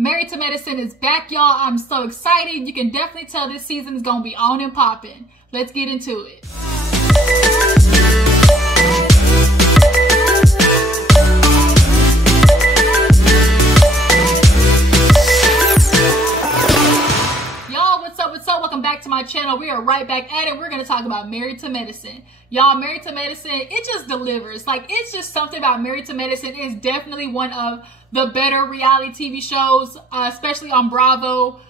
Married to Medicine is back, y'all. I'm so excited. You can definitely tell this season is going to be on and popping. Let's get into it. Y'all, what's up? What's up? Welcome back to my channel. We are right back at it. We're going to talk about Married to Medicine. Y'all, Married to Medicine, it just delivers. Like, it's just something about Married to Medicine. It's definitely one of the better reality TV shows, especially on Bravo.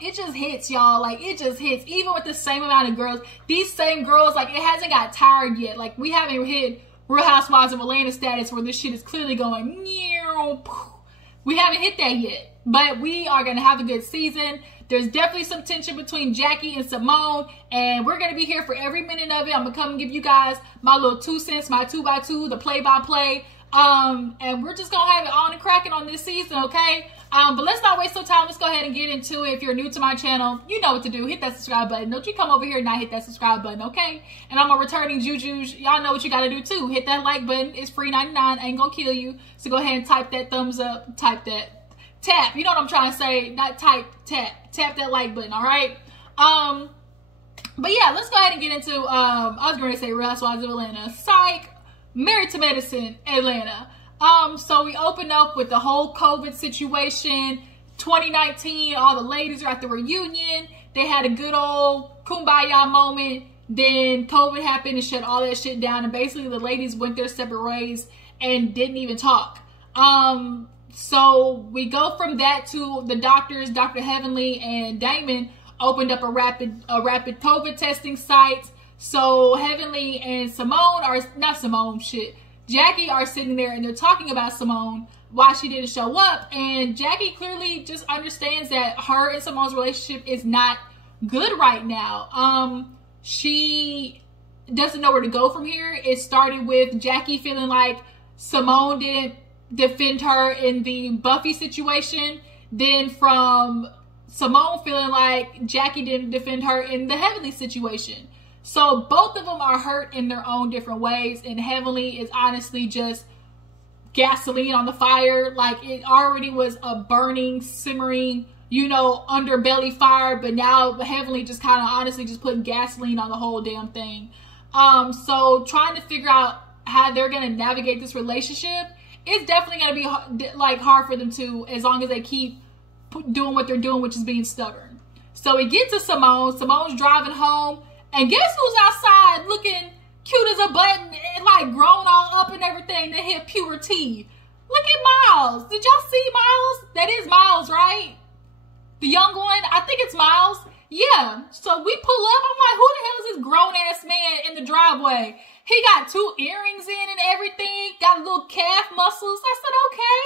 It just hits, y'all. Like, it just hits. Even with the same amount of girls, these same girls, like, it hasn't got tired yet. Like, we haven't hit Real Housewives of Atlanta status where this shit is clearly going, we haven't hit that yet. But we are going to have a good season. There's definitely some tension between Jackie and Simone, and we're going to be here for every minute of it. I'm going to come and give you guys my little 2 cents, my 2x2, the play-by-play. And we're just gonna have it on and cracking on this season, okay? But let's not waste no time. Let's go ahead and get into it. If you're new to my channel, you know what to do. Hit that subscribe button. Don't you come over here and not hit that subscribe button, okay? And I'm a returning Juju. Y'all know what you gotta do too. Hit that like button. It's free 99. Ain't gonna kill you. So go ahead and type that thumbs up. Type that. Tap. You know what I'm trying to say. Not type. Tap. Tap that like button, all right? But yeah, let's go ahead and get into, I was going to say Real Housewives of Atlanta. Psych. Married to Medicine, Atlanta. So we opened up with the whole COVID situation. 2019, all the ladies are at the reunion. They had a good old kumbaya moment. Then COVID happened and shut all that shit down. And basically the ladies went their separate ways and didn't even talk. So we go from that to the doctors, Dr. Heavenly and Damon opened up a rapid COVID testing site. So Heavenly and Simone are, not Simone, shit. Jackie are sitting there and they're talking about Simone, why she didn't show up. And Jackie clearly just understands that her and Simone's relationship is not good right now. She doesn't know where to go from here. It started with Jackie feeling like Simone didn't defend her in the Buffy situation. Then from Simone feeling like Jackie didn't defend her in the Heavenly situation. So both of them are hurt in their own different ways, and Heavenly is honestly just gasoline on the fire. Like, it already was a burning, simmering, you know, underbelly fire, but now Heavenly just kind of honestly just putting gasoline on the whole damn thing. So trying to figure out how they're going to navigate this relationship, it's definitely going to be like hard for them to, as long as they keep doing what they're doing, which is being stubborn. So we get to Simone. Simone's driving home. And guess who's outside looking cute as a button and like grown all up and everything that hit puberty? Look at Miles. Did y'all see Miles? That is Miles, right? The young one? I think it's Miles. Yeah. So we pull up. I'm like, who the hell is this grown ass man in the driveway? He got 2 earrings in and everything. Got little calf muscles. I said, okay.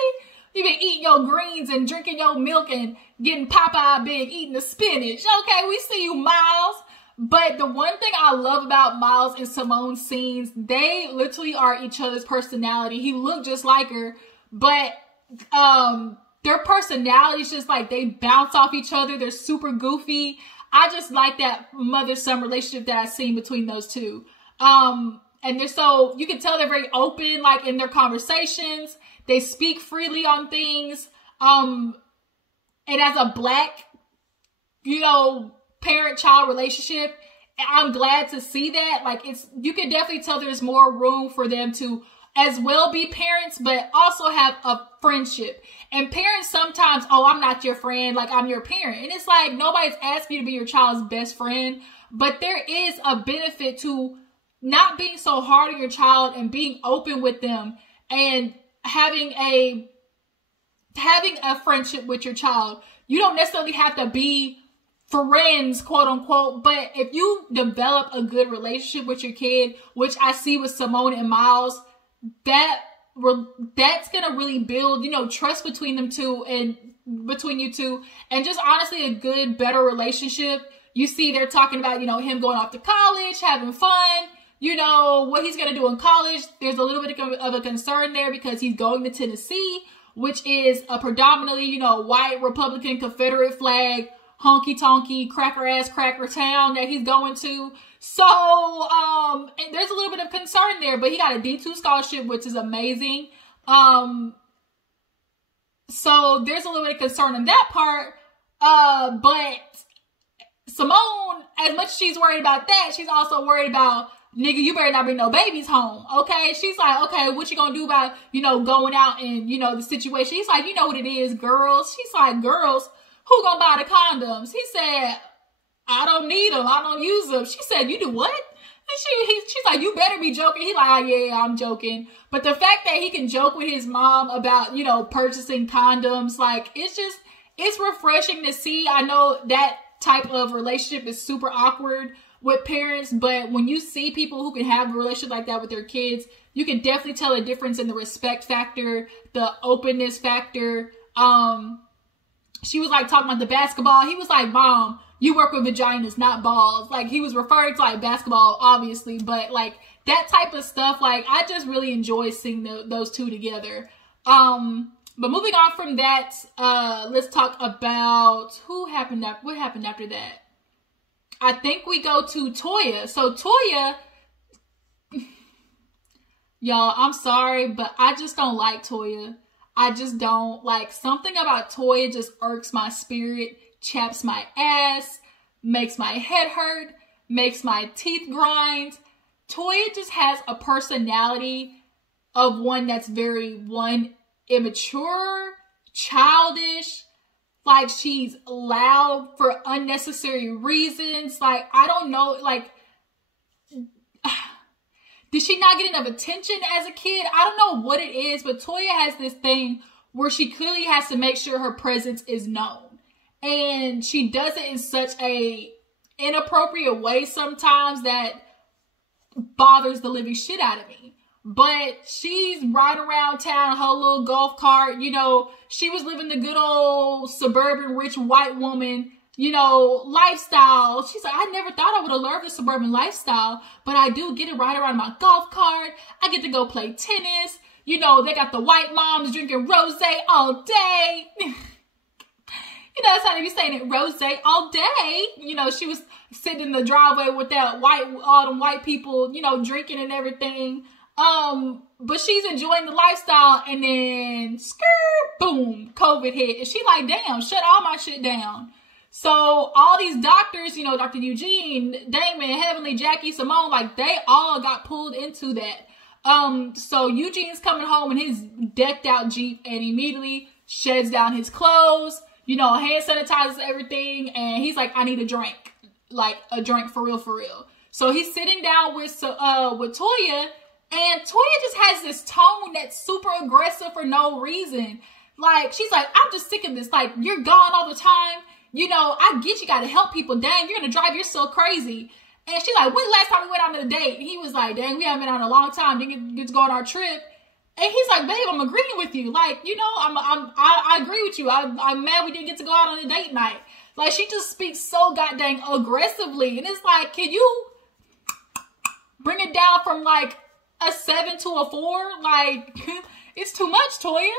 You been eating your greens and drinking your milk and getting Popeye big, eating the spinach. Okay, we see you, Miles. But the one thing I love about Miles and Simone's scenes, they literally are each other's personality. He looked just like her, but their personalities just like they bounce off each other. They're super goofy. I just like that mother-son relationship that I've seen between those two. And they're so, you can tell they're very open, like in their conversations. They speak freely on things. And as a black, you know, parent-child relationship, I'm glad to see that. Like, it's, you can definitely tell there's more room for them to as well be parents, but also have a friendship. And parents sometimes, oh, I'm not your friend, like I'm your parent. And it's like, nobody's asking you to be your child's best friend, but there is a benefit to not being so hard on your child and being open with them and having a friendship with your child. You don't necessarily have to be friends, quote unquote, but if you develop a good relationship with your kid, which I see with Simone and Miles, that's gonna really build, you know, trust between them two and between you two, and just honestly a good, better relationship. You see, they're talking about, you know, him going off to college, having fun, you know, what he's gonna do in college. There's a little bit of a concern there because he's going to Tennessee, which is a predominantly, you know, white Republican Confederate flag honky-tonky, cracker-ass cracker town that he's going to. So, and there's a little bit of concern there, but he got a D2 scholarship, which is amazing. So there's a little bit of concern in that part. But Simone, as much as she's worried about that, she's also worried about, nigga, you better not bring no babies home, okay? She's like, okay, what you gonna do about, you know, going out and, you know, the situation? He's like, you know what it is, girls. She's like, girls, who gonna buy the condoms? He said, I don't need them. I don't use them. She said, you do what? And she's like, you better be joking. He's like, oh, yeah, I'm joking. But the fact that he can joke with his mom about, you know, purchasing condoms, like, it's refreshing to see. I know that type of relationship is super awkward with parents, but when you see people who can have a relationship like that with their kids, you can definitely tell a difference in the respect factor, the openness factor. She was like talking about the basketball. He was like, Mom, you work with vaginas, not balls. Like, he was referring to like basketball, obviously, but like that type of stuff, like, I just really enjoy seeing those two together. But moving on from that, let's talk about what happened after that. I think we go to Toya. So Toya, y'all, I'm sorry, but I just don't like Toya. I just don't. Like, something about Toya just irks my spirit, chaps my ass, makes my head hurt, makes my teeth grind. Toya just has a personality of one that's very, immature, childish. Like, she's loud for unnecessary reasons. Like, I don't know, like, did she not get enough attention as a kid? I don't know what it is, but Toya has this thing where she clearly has to make sure her presence is known. And she does it in such a inappropriate way sometimes that bothers the living shit out of me. But she's riding around town, her little golf cart, you know, she was living the good old suburban rich white woman, you know, lifestyle. She's like, I never thought I would have loved the suburban lifestyle, but I do get to ride around my golf cart. I get to go play tennis. You know, they got the white moms drinking rosé all day. You know, that's how they be saying it, rosé all day. You know, she was sitting in the driveway with all them white people, you know, drinking and everything. But she's enjoying the lifestyle, and then skirt, boom, COVID hit. And she like, damn, shut all my shit down. So all these doctors, you know, Dr. Eugene, Damon, Heavenly, Jackie, Simone, like, they all got pulled into that. So Eugene's coming home in his decked out Jeep and immediately sheds down his clothes, you know, hand sanitizes everything. And he's like, I need a drink, like a drink for real, for real. So he's sitting down with Toya. And Toya just has this tone that's super aggressive for no reason. Like, she's like, I'm just sick of this. Like, you're gone all the time. You know, I get you got to help people. Dang, you're going to drive yourself crazy. And she's like, when the last time we went out on a date? And he was like, dang, we haven't been out in a long time. Didn't get to go on our trip. And he's like, babe, I'm agreeing with you. Like, you know, I agree with you. I'm mad we didn't get to go out on a date night. Like, she just speaks so goddamn aggressively. And it's like, can you bring it down from like a 7 to a 4? Like, it's too much, Toya.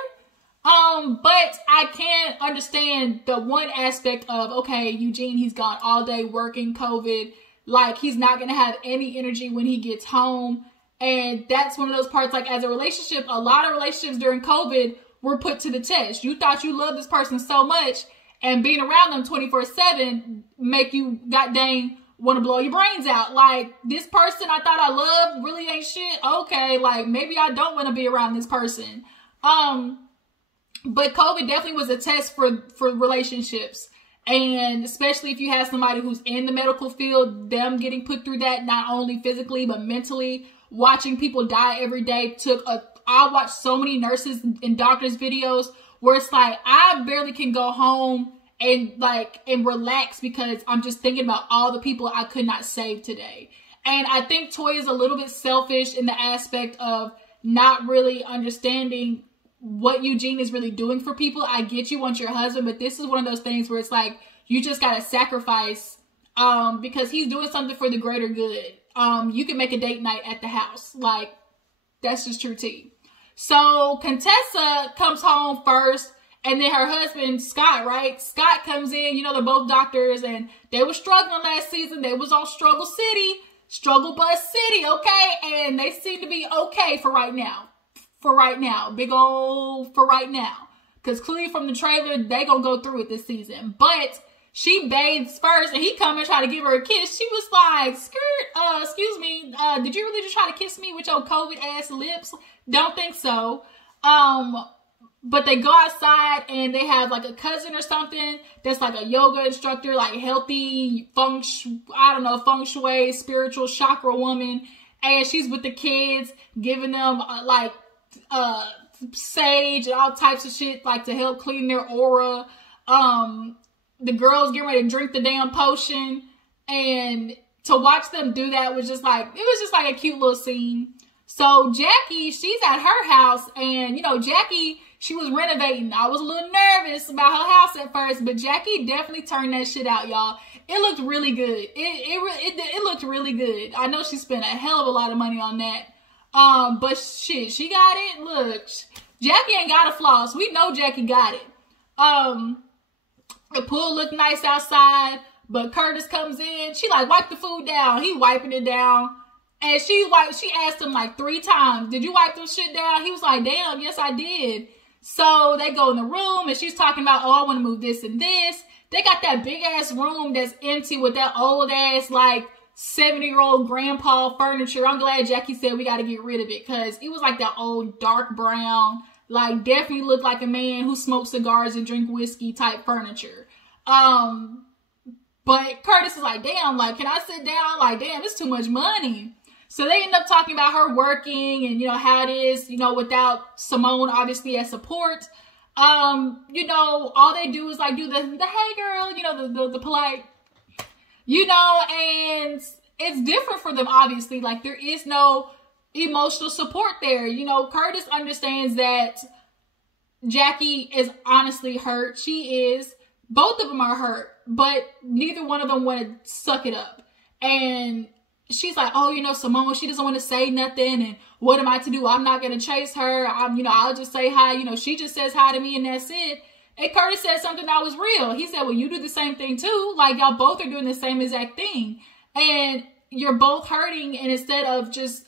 But I can understand the one aspect of, okay, Eugene, he's gone all day working COVID. Like, he's not going to have any energy when he gets home. And that's one of those parts, like, as a relationship, a lot of relationships during COVID were put to the test. You thought you loved this person so much, and being around them 24/7 make you goddamn want to blow your brains out. Like, this person I thought I loved really ain't shit. Okay, like, maybe I don't want to be around this person. But COVID definitely was a test for relationships. And especially if you have somebody who's in the medical field, them getting put through that, not only physically, but mentally. Watching people die every day I watched so many nurses and doctors videos where it's like, I barely can go home and relax because I'm just thinking about all the people I could not save today. And I think Toya is a little bit selfish in the aspect of not really understanding what Eugene is really doing for people. I get you want your husband, but this is one of those things where it's like, you just got to sacrifice because he's doing something for the greater good. You can make a date night at the house. Like, that's just true tea. So Contessa comes home first, and then her husband, Scott, right? Scott comes in, you know, they're both doctors, and they were struggling last season. They was on Struggle Bus City, okay? And they seem to be okay for right now. Big old for right now. because clearly from the trailer, they gonna go through it this season. But she bathes first, and he come and try to give her a kiss. She was like, skirt, excuse me, did you really just try to kiss me with your COVID-ass lips? Don't think so. But they go outside, and they have like a cousin or something that's like a yoga instructor, like healthy, feng shui, spiritual chakra woman. And she's with the kids, giving them sage and all types of shit, like to help clean their aura. The girls getting ready to drink the damn potion, and to watch them do that was just like, it was just like a cute little scene. So Jackie, she's at her house, and you know, Jackie, she was renovating. I was a little nervous about her house at first, but Jackie definitely turned that shit out, y'all. It looked really good. It looked really good. I know she spent a hell of a lot of money on that. But shit, she got it. Look, Jackie ain't got a floss. We know Jackie got it. The pool looked nice outside, but Curtis comes in. She like, wipe the food down. He wiping it down. And she asked him like 3 times, did you wipe this shit down? He was like, damn, yes, I did. So they go in the room, and she's talking about, oh, I want to move this and this. They got that big ass room that's empty with that old ass, like 70-year-old grandpa furniture. I'm glad Jackie said we got to get rid of it, because it was like that old dark brown, like definitely looked like a man who smokes cigars and drink whiskey type furniture. But Curtis is like, damn, like, can I sit down? Like, damn, it's too much money. So they end up talking about her working and, you know, how it is, you know, without Simone, obviously, as support. You know, all they do is like do the hey girl, you know, the polite, you know, and it's different for them, obviously. Like, there is no emotional support there. You know, Curtis understands that Jackie is honestly hurt. She is. Both of them are hurt, but neither one of them want to suck it up. And she's like, oh, you know, Simone, she doesn't want to say nothing, and what am I to do? I'm not going to chase her. You know, I'll just say hi. You know, she just says hi to me, and that's it. And Curtis said something that was real. He said, well, you do the same thing too. Like, y'all both are doing the same exact thing. And you're both hurting, and instead of just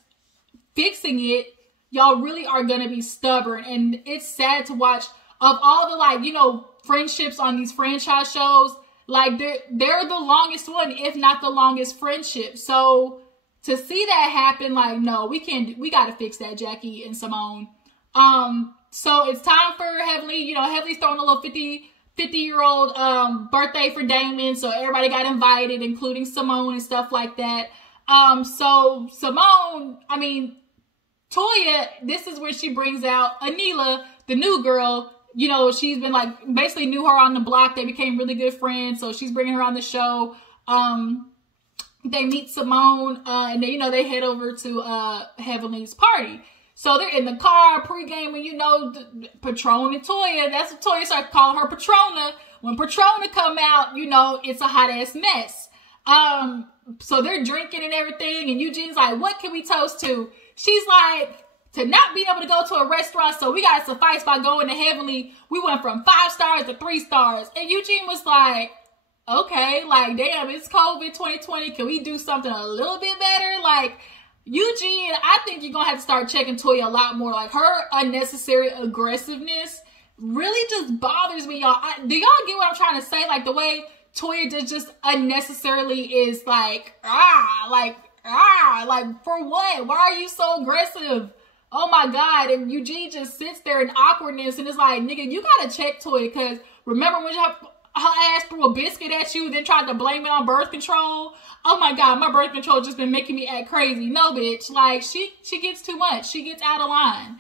fixing it, y'all really are going to be stubborn. And it's sad to watch. Of all the, like, you know, friendships on these franchise shows, like, they're the longest one, if not the longest friendship. So to see that happen, like, no, we got to fix that, Jackie and Simone. So it's time for Heavenly. You know, Heavenly's throwing a little 50-year-old birthday for Damon. So everybody got invited, including Simone and stuff like that. So Simone, I mean, Toya, this is where she brings out Anila, the new girl. You know, she's been like, basically knew her on the block. They became really good friends. So she's bringing her on the show. They meet Simone, and then, you know, they head over to Heavenly's party. So they're in the car pre-gaming, you know, Patron and Toya. That's what Toya started calling her Patrona. When Patrona come out, you know, it's a hot ass mess. So they're drinking and everything. And Eugene's like, what can we toast to? She's like, to not be able to go to a restaurant, so we got to suffice by going to Heavenly. We went from 5 stars to 3 stars. And Eugene was like, okay, like, damn, it's COVID 2020. Can we do something a little bit better? Like, Eugene, I think you're going to have to start checking Toya a lot more. Like, her unnecessary aggressiveness really just bothers me, y'all. Do y'all get what I'm trying to say? Like, the way Toya just unnecessarily is like, like, for what? Why are you so aggressive? Oh my God. And Eugene just sits there in awkwardness and is like, nigga, you gotta check Toya, because remember when her ass threw a biscuit at you, then tried to blame it on birth control? Oh my God, my birth control just been making me act crazy. No, bitch. Like, she gets too much. She gets out of line.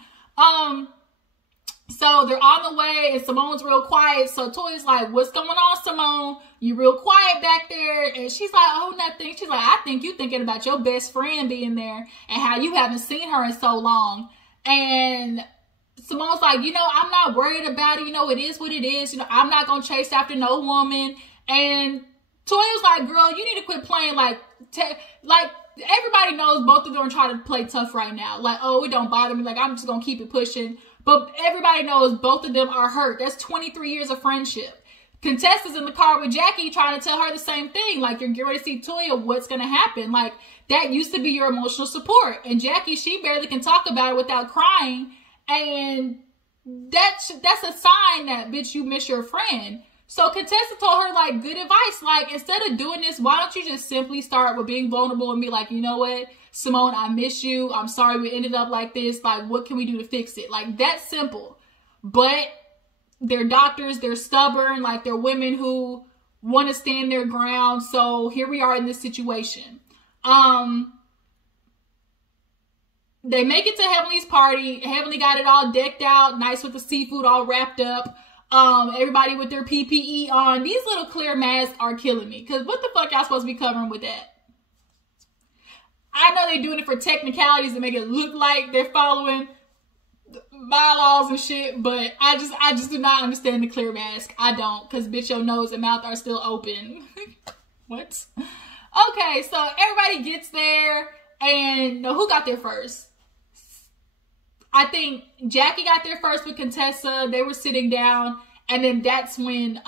So they're on the way, and Simone's real quiet. So Toya's like, what's going on, Simone? You real quiet back there. And she's like, oh, nothing. She's like, I think you thinking about your best friend being there and how you haven't seen her in so long. And Simone's like, you know, I'm not worried about it. You know, it is what it is. You know, I'm not going to chase after no woman. And Toya's like, girl, you need to quit playing like everybody knows both of them are trying to play tough right now. Like, oh, it don't bother me. Like, I'm just going to keep it pushing. But everybody knows both of them are hurt. That's 23 years of friendship. Contessa's in the car with Jackie trying to tell her the same thing. Like, you're getting ready to see Toya, what's going to happen? Like, that used to be your emotional support. And Jackie, she barely can talk about it without crying. And that's a sign that, bitch, you miss your friend. So Contessa told her, like, good advice. Like, instead of doing this, why don't you just simply start with being vulnerable and be like, you know what, Simone, I miss you. I'm sorry we ended up like this. Like, what can we do to fix it? Like, that's simple. But they're doctors. They're stubborn. Like, they're women who want to stand their ground. So here we are in this situation. They make it to Heavenly's party. Heavenly got it all decked out, nice with the seafood all wrapped up. Everybody with their PPE on. These little clear masks are killing me. Because what the fuck y'all supposed to be covering with that? I know they're doing it for technicalities to make it look like they're following bylaws and shit, but I just do not understand the clear mask. I don't, because bitch, your nose and mouth are still open. What? Okay, so everybody gets there, and who got there first? I think Jackie got there first with Contessa. They were sitting down, and then that's when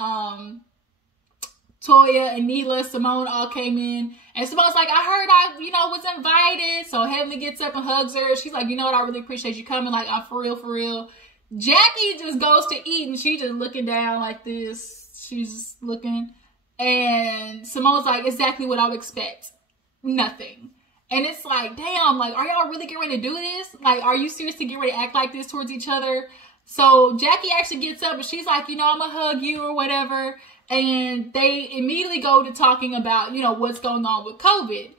Toya and Neela, Simone all came in. And Simone's like, I heard I, was invited. So Heavenly gets up and hugs her. She's like, you know what? I really appreciate you coming. Like, I'm for real, for real. Jackie just goes to eat, and she just looking down like this. She's just looking. And Simone's like, exactly what I would expect. Nothing. And it's like, damn, like, are y'all really getting ready to do this? Like, are you seriously getting ready to act like this towards each other? So Jackie actually gets up and she's like, I'm going to hug you or whatever. And they immediately go to talking about, what's going on with COVID.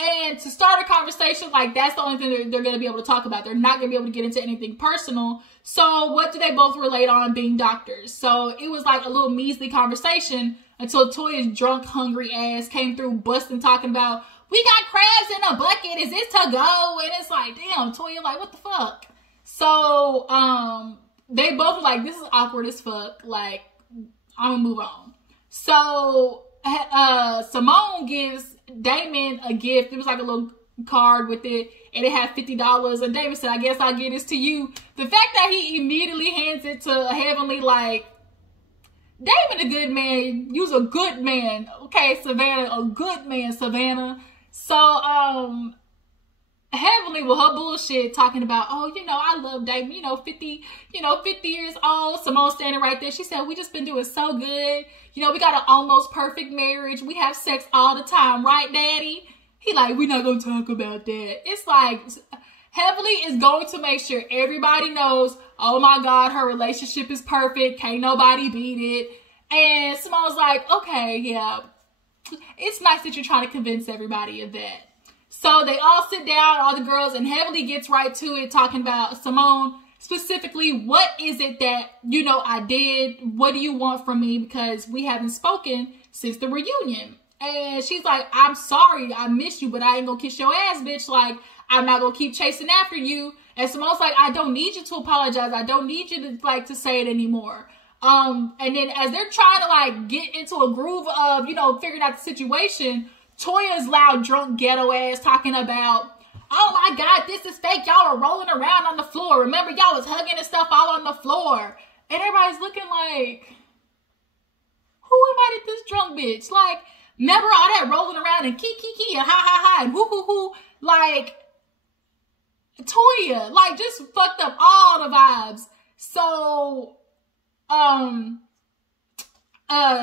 And to start a conversation, like, that's the only thing they're going to be able to talk about. They're not going to be able to get into anything personal. So what do they both relate on? Being doctors. So it was like a little measly conversation until Toya's drunk, hungry ass came through busting, talking about, we got crabs in a bucket. Is this to go? And it's like, damn, Toya, like, what the fuck? So, they both were like, this is awkward as fuck. Like, I'm gonna move on. So, Simone gives Damon a gift. It was like a little card with it, and it had $50. And Damon said, I guess I'll give this to you. The fact that he immediately hands it to Heavenly, like, Damon a good man. You's a good man. Okay, Savannah, a good man, Savannah. So, Heavenly with her bullshit talking about, oh, I love Damon, 50 years old. Simone standing right there. She said, we just been doing so good. We got an almost perfect marriage. We have sex all the time. Right, Daddy? He like, we're not going to talk about that. It's like, Heavenly is going to make sure everybody knows, oh my God, her relationship is perfect. Can't nobody beat it. And Simone's like, okay, yeah. It's nice that you're trying to convince everybody of that. So they all sit down, all the girls, and Heavenly gets right to it, talking about Simone, specifically, what is it that, I did? What do you want from me? Because we haven't spoken since the reunion. And she's like, I'm sorry, I miss you, but I ain't gonna kiss your ass, bitch. Like, I'm not gonna keep chasing after you. And Simone's like, I don't need you to apologize. I don't need you to say it anymore. And then as they're trying to get into a groove of, figuring out the situation, Toya's loud, drunk, ghetto ass talking about, oh my God, this is fake. Y'all are rolling around on the floor. Remember, y'all was hugging and stuff all on the floor. And everybody's looking like, who invited this drunk bitch? Like, remember all that rolling around and kee, kee, kee, and ha, ha, ha, and hoo, hoo, hoo. Like, Toya, like, just fucked up all the vibes. So,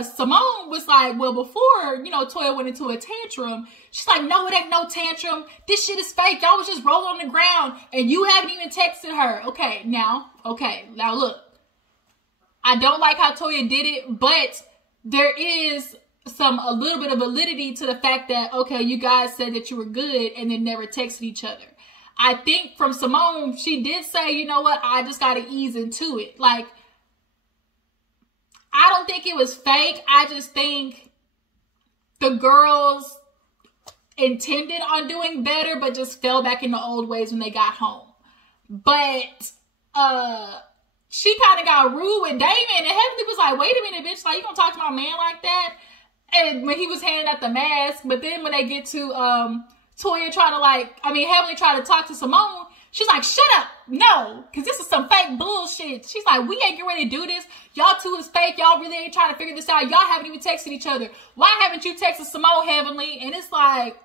Simone was like, well, before, Toya went into a tantrum, she's like, no, it ain't no tantrum. This shit is fake. Y'all was just rolling on the ground and you haven't even texted her. Okay, now look, I don't like how Toya did it, but there is a little bit of validity to the fact that, okay, you guys said that you were good and then never texted each other. I think from Simone, she did say, you know what, I just got to ease into it. Like, I don't think it was fake. I just think the girls intended on doing better, but just fell back in the old ways when they got home. But she kind of got rude with Damon, and Heavenly was like, wait a minute, bitch, like, you gonna talk to my man like that? And when he was handing out the mask, but then when they get to Toya trying to Heavenly tried to talk to Simone, she's like, shut up. No, because this is some fake bullshit. She's like, we ain't getting ready to do this. Y'all two is fake. Y'all really ain't trying to figure this out. Y'all haven't even texted each other. Why haven't you texted Simone, Heavenly? And it's like,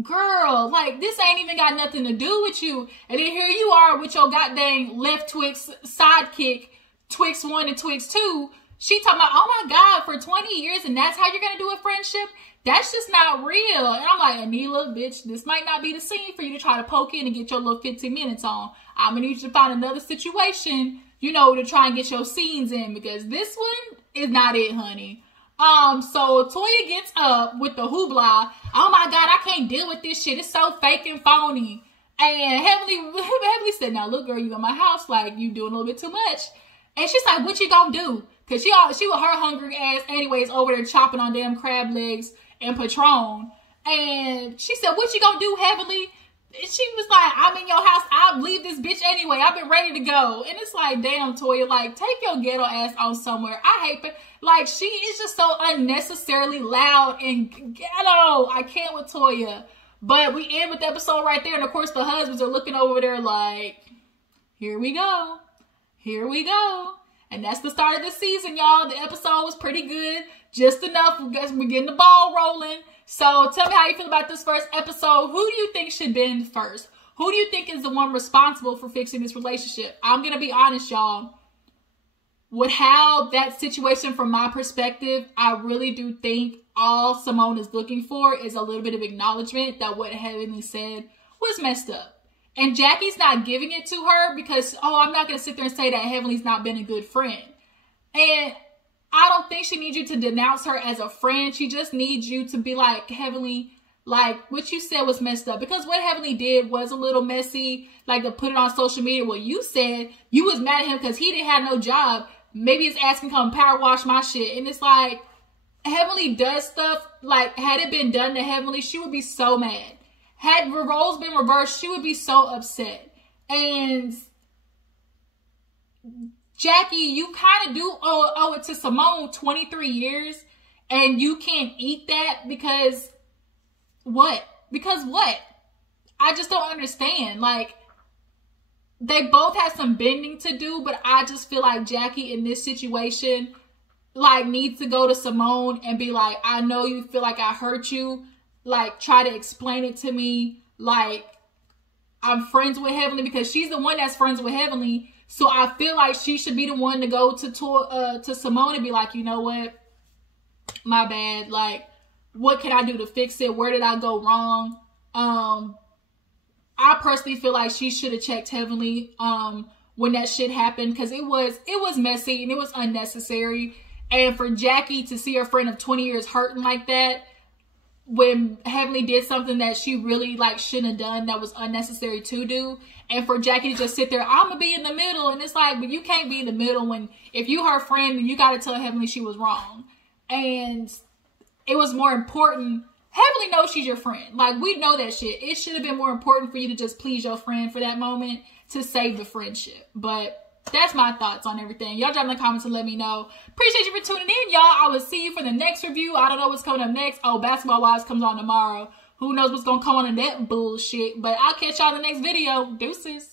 girl, like, this ain't even got nothing to do with you. And then here you are with your goddamn left Twix sidekick, Twix 1 and Twix 2. She talking about, oh my God, for 20 years, and that's how you're going to do a friendship? That's just not real. And I'm like, Anila, bitch, this might not be the scene for you to try to poke in and get your little 15 minutes on. I'm going to need you to find another situation, you know, to try and get your scenes in, because this one is not it, honey. So Toya gets up with the hoopla. Oh my God, I can't deal with this shit. It's so fake and phony. And Heavenly said, now look, girl, you in my house, like, you doing a little bit too much. And she's like, what you gonna do? Cause she was her hungry ass anyways over there chopping on damn crab legs and Patron. And she said, what you gonna do, Heavenly? And she was like, I'm in your house. I'll leave this bitch anyway. I've been ready to go. And it's like, damn, Toya, like, take your ghetto ass on somewhere. I hate it. Like, she is just so unnecessarily loud and ghetto. I can't with Toya. But we end with the episode right there. And of course, the husbands are looking over there like, here we go. Here we go. And that's the start of the season, y'all. The episode was pretty good. Just enough. We're getting the ball rolling. So tell me how you feel about this first episode. Who do you think should bend first? Who do you think is the one responsible for fixing this relationship? I'm going to be honest, y'all. With how that situation, from my perspective, I really do think all Simone is looking for is a little bit of acknowledgement that what Heavenly said was messed up. And Jackie's not giving it to her because, oh, I'm not going to sit there and say that Heavenly's not been a good friend. And I don't think she needs you to denounce her as a friend. She just needs you to be like, Heavenly, like, what you said was messed up. Because what Heavenly did was a little messy, like to put it on social media. Well, you said you was mad at him because he didn't have no job. Maybe his ass can come power wash my shit. And it's like, Heavenly does stuff, like, had it been done to Heavenly, she would be so mad. Had the roles been reversed, she would be so upset. And Jackie, you kind of do owe it to Simone 23 years. And you can't eat that because what? Because what? I just don't understand. Like, they both have some bending to do, but I just feel like Jackie in this situation, like, needs to go to Simone and be like, I know you feel like I hurt you. Like, try to explain it to me. Like, I'm friends with Heavenly because she's the one that's friends with Heavenly. So I feel like she should be the one to go to Simone and be like, you know what? My bad. Like, what can I do to fix it? Where did I go wrong? I personally feel like she should have checked Heavenly when that shit happened, because it was messy and it was unnecessary. And for Jackie to see her friend of 20 years hurting like that when Heavenly did something that she really, like, shouldn't have done, that was unnecessary to do. And for Jackie to just sit there, I'm gonna be in the middle. And it's like, but you can't be in the middle when, if you her friend, then you got to tell Heavenly she was wrong. And it was more important. Heavenly knows she's your friend. Like, we know that shit. It should have been more important for you to just please your friend for that moment to save the friendship. But that's my thoughts on everything. Y'all drop in the comments and let me know. Appreciate you for tuning in, y'all. I will see you for the next review. I don't know what's coming up next. Oh, Basketball Wives comes on tomorrow. Who knows what's going to come on in that bullshit. But I'll catch y'all in the next video. Deuces.